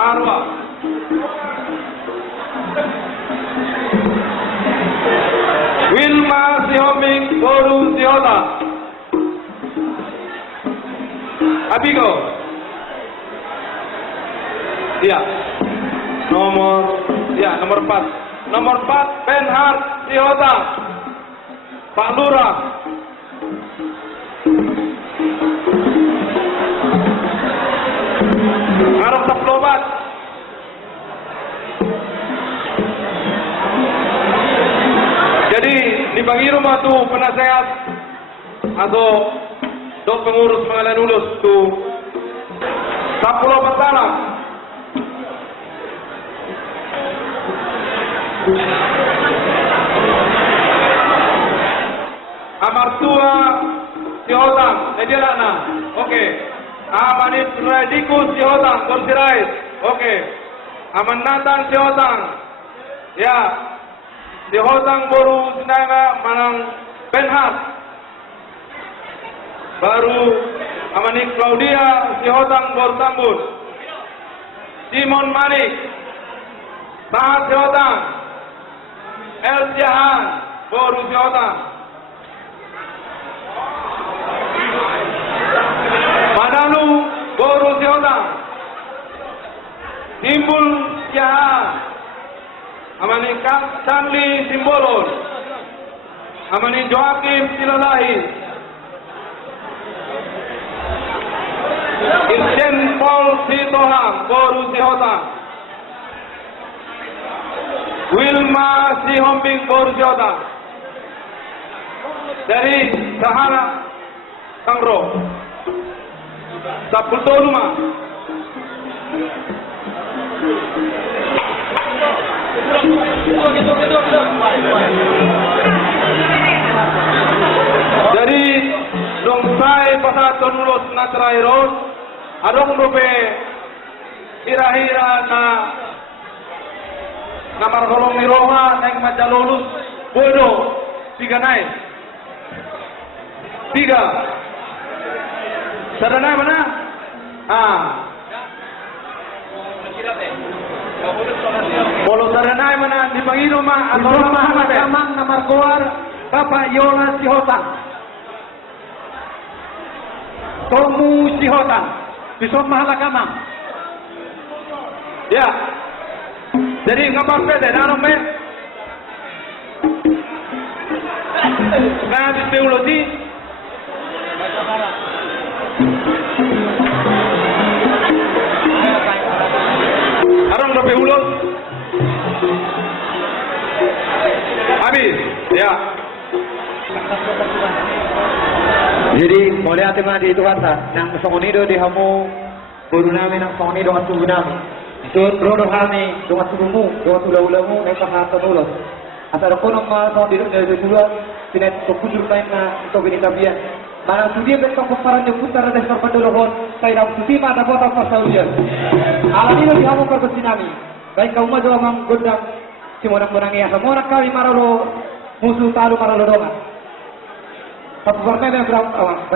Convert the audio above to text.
Marwa. Wilma Sihoming Boru Siota. Abigo. Iya. Nomor 4. Nomor 4 Benhard Siota. Pak Lurah. Ngarep diplomat. Jadi dibagi rumah tuh penasehat atau dok pengurus pengadilan lulus tuh 10 pertama. Amartua Siotang, Ejelana, oke. Amanit Redikus Siotang, kursi rais, oke. Amanatan Siotang, ya. Siotang Boru Sinaga Manang Benhard. Baru Amanik Claudia Siotang Boru Tambun. Simon Manik, Sahat Siotang. El Jahan Boru Siotang. Madalu Boru Siotang. Timbul Jahan. Amani Stanley Simbolon. Amani Joakim Silalahi. Irjen Paul Sitohang Boru Siotang. Wilma Sihombing Boru Siotang. Dari Sahara Kangro. Sapulto Luma. Jadi dongsai pasaton ulos natrai ros adong rupe ira-ira na marholong miroha naik majalolus bodo 3 naik 3 sadana mana Bolo saranay mana di Panginoon at Kamang na Marcoar Bapak Yonas Sihotang. Tomu Sihotang. Bisok mahalakamang. Ya. Jadi ngapang pwede na me. Na teologi. Arang dope ulos. Habis, ya. Jadi boleh ate mana di itu kata, nang songonido di hamu guru namin nang songonido at tubuh namin. Ito rodo kami dengan tubuhmu, dengan ulamu nang pahatan ulos. Asal ko nang mga songonido dari tubuh, sinet kujur main na ito binitabian. Mana sudi betul kumparan yang putar dari sorban dolohon, saya dapat sudi mata kota pasaulian. Alam ini di hamu perbesinami. Baik kau maju amang gondang, si monang-monang ya, semua kali maralo musuh talu maralo dongan. Satu partai yang berapa awak,